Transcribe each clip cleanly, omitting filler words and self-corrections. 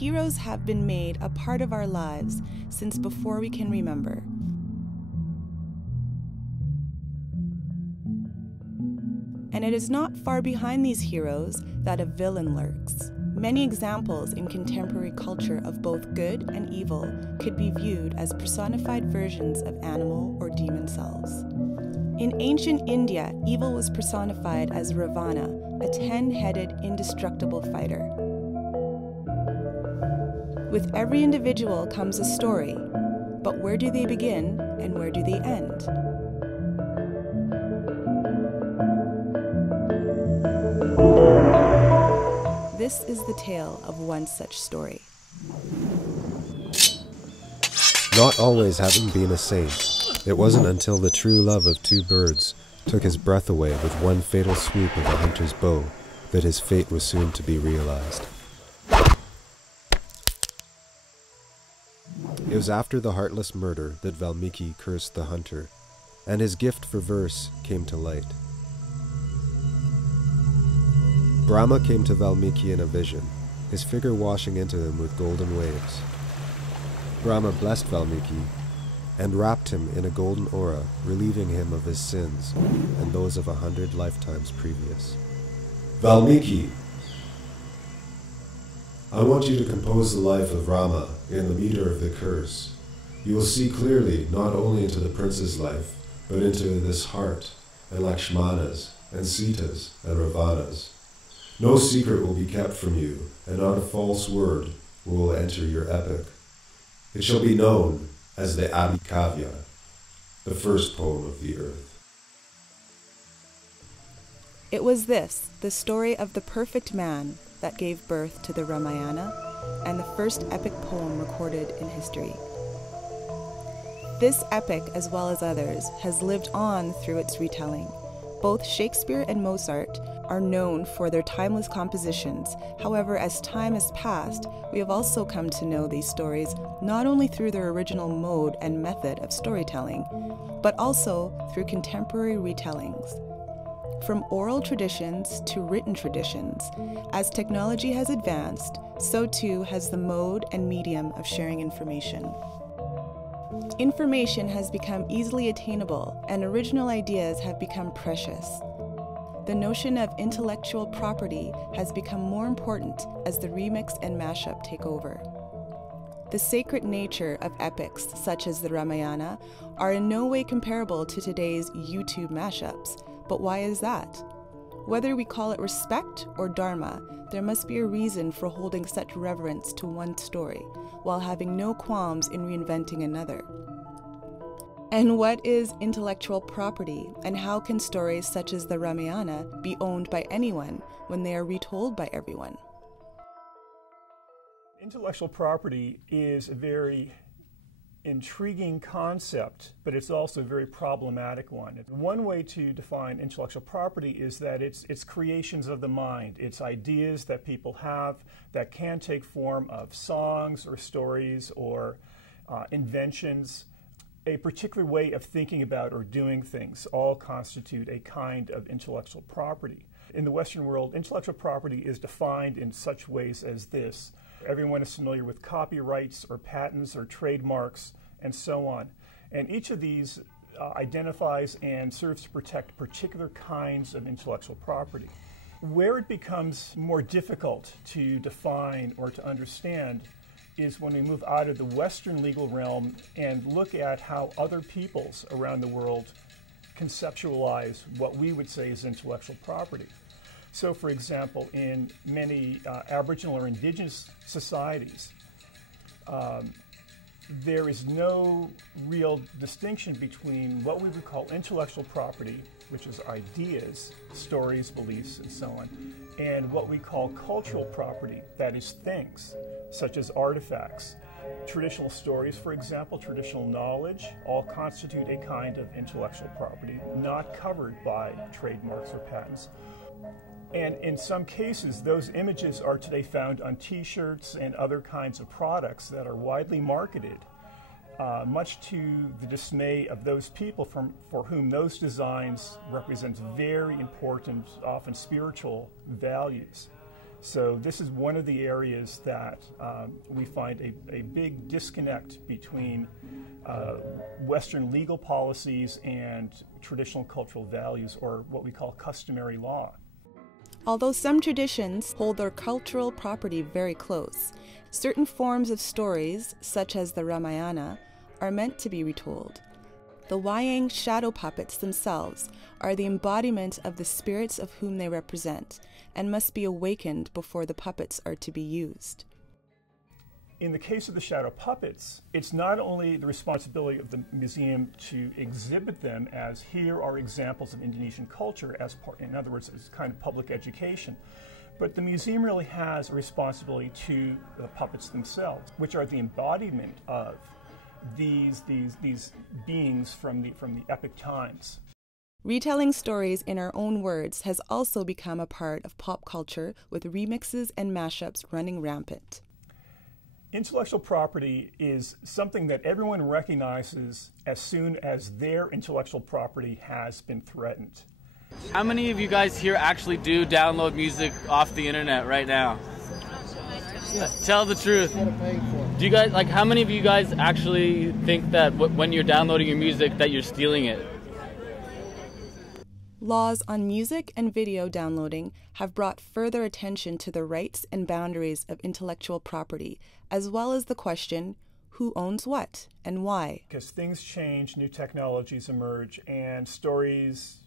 heroes have been made a part of our lives since before we can remember. And it is not far behind these heroes that a villain lurks. Many examples in contemporary culture of both good and evil could be viewed as personified versions of animal or demon selves. In ancient India, evil was personified as Ravana, a 10-headed, indestructible fighter. With every individual comes a story, but where do they begin and where do they end? This is the tale of one such story. Not always having been a saint, it wasn't until the true love of two birds took his breath away with one fatal swoop of a hunter's bow that his fate was soon to be realized. It was after the heartless murder that Valmiki cursed the hunter, and his gift for verse came to light. Brahma came to Valmiki in a vision, his figure washing into him with golden waves. Brahma blessed Valmiki and wrapped him in a golden aura, relieving him of his sins and those of 100 lifetimes previous. Valmiki, I want you to compose the life of Rama in the meter of the curse. You will see clearly not only into the prince's life, but into this heart, and Lakshmana's, and Sita's, and Ravana's. No secret will be kept from you, and not a false word will enter your epic. It shall be known as the Adikavya, the first poem of the earth. It was this, the story of the perfect man, that gave birth to the Ramayana and the first epic poem recorded in history. This epic, as well as others, has lived on through its retelling. Both Shakespeare and Mozart are known for their timeless compositions. However, as time has passed, we have also come to know these stories not only through their original mode and method of storytelling, but also through contemporary retellings. From oral traditions to written traditions, as technology has advanced, so too has the mode and medium of sharing information. Information has become easily attainable, and original ideas have become precious. The notion of intellectual property has become more important as the remix and mashup take over. The sacred nature of epics such as the Ramayana are in no way comparable to today's YouTube mashups. But why is that? Whether we call it respect or dharma, there must be a reason for holding such reverence to one story, while having no qualms in reinventing another. And what is intellectual property, and how can stories such as the Ramayana be owned by anyone when they are retold by everyone? Intellectual property is a very intriguing concept, but it's also a very problematic one. One way to define intellectual property is that it's creations of the mind. It's ideas that people have that can take form of songs or stories or inventions. A particular way of thinking about or doing things all constitute a kind of intellectual property. In the Western world, intellectual property is defined in such ways as this. Everyone is familiar with copyrights or patents or trademarks and so on. And each of these identifies and serves to protect particular kinds of intellectual property. Where it becomes more difficult to define or to understand is when we move out of the Western legal realm and look at how other peoples around the world conceptualize what we would say is intellectual property. So, for example, in many Aboriginal or Indigenous societies, there is no real distinction between what we would call intellectual property, which is ideas, stories, beliefs, and so on, and what we call cultural property, that is things, such as artifacts. Traditional stories, for example, traditional knowledge, all constitute a kind of intellectual property, not covered by trademarks or patents. And in some cases, those images are today found on t-shirts and other kinds of products that are widely marketed, much to the dismay of those people for whom those designs represent very important, often spiritual values. So this is one of the areas that we find a big disconnect between Western legal policies and traditional cultural values, or what we call customary law. Although some traditions hold their cultural property very close, certain forms of stories, such as the Ramayana, are meant to be retold. The Wayang shadow puppets themselves are the embodiment of the spirits of whom they represent, and must be awakened before the puppets are to be used. In the case of the shadow puppets, it's not only the responsibility of the museum to exhibit them as here are examples of Indonesian culture, as part, in other words, as kind of public education, but the museum really has a responsibility to the puppets themselves, which are the embodiment of these beings from the epic times. Retelling stories in our own words has also become a part of pop culture, with remixes and mashups running rampant. Intellectual property is something that everyone recognizes as soon as their intellectual property has been threatened. How many of you guys here actually do download music off the internet right now? Tell the truth. Do you guys, like, how many of you guys actually think that when you're downloading your music that you're stealing it? Laws on music and video downloading have brought further attention to the rights and boundaries of intellectual property, as well as the question, who owns what and why? Because things change, new technologies emerge, and stories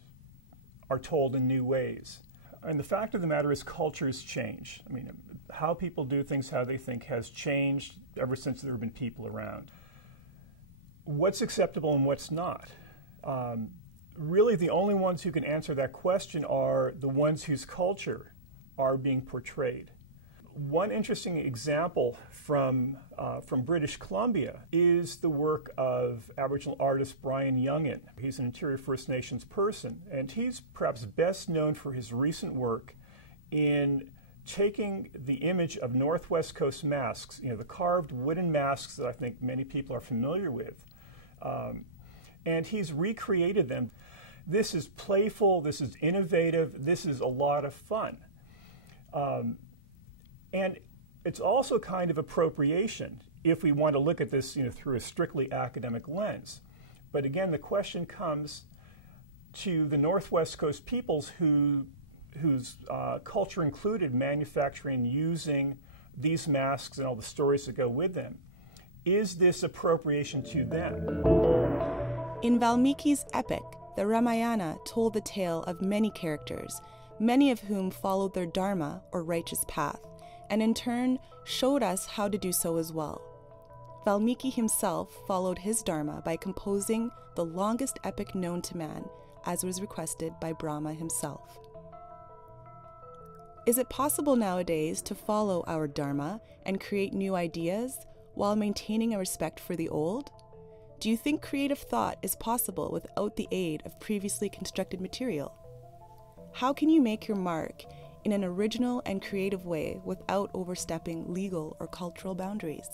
are told in new ways. And the fact of the matter is cultures change. I mean, how people do things, how they think has changed ever since there have been people around. What's acceptable and what's not? Really, the only ones who can answer that question are the ones whose culture are being portrayed. One interesting example from British Columbia is the work of Aboriginal artist Brian Youngin. He's an Interior First Nations person, and he's perhaps best known for his recent work in taking the image of Northwest Coast masks, you know, the carved wooden masks that I think many people are familiar with, and he's recreated them. This is playful, this is innovative, this is a lot of fun. And it's also kind of appropriation if we want to look at this, you know, through a strictly academic lens. But again, the question comes to the Northwest Coast peoples whose culture included manufacturing and using these masks and all the stories that go with them. Is this appropriation to them? In Valmiki's epic, the Ramayana told the tale of many characters, many of whom followed their dharma, or righteous path, and in turn showed us how to do so as well. Valmiki himself followed his dharma by composing the longest epic known to man, as was requested by Brahma himself. Is it possible nowadays to follow our dharma and create new ideas while maintaining a respect for the old? Do you think creative thought is possible without the aid of previously constructed material? How can you make your mark in an original and creative way without overstepping legal or cultural boundaries?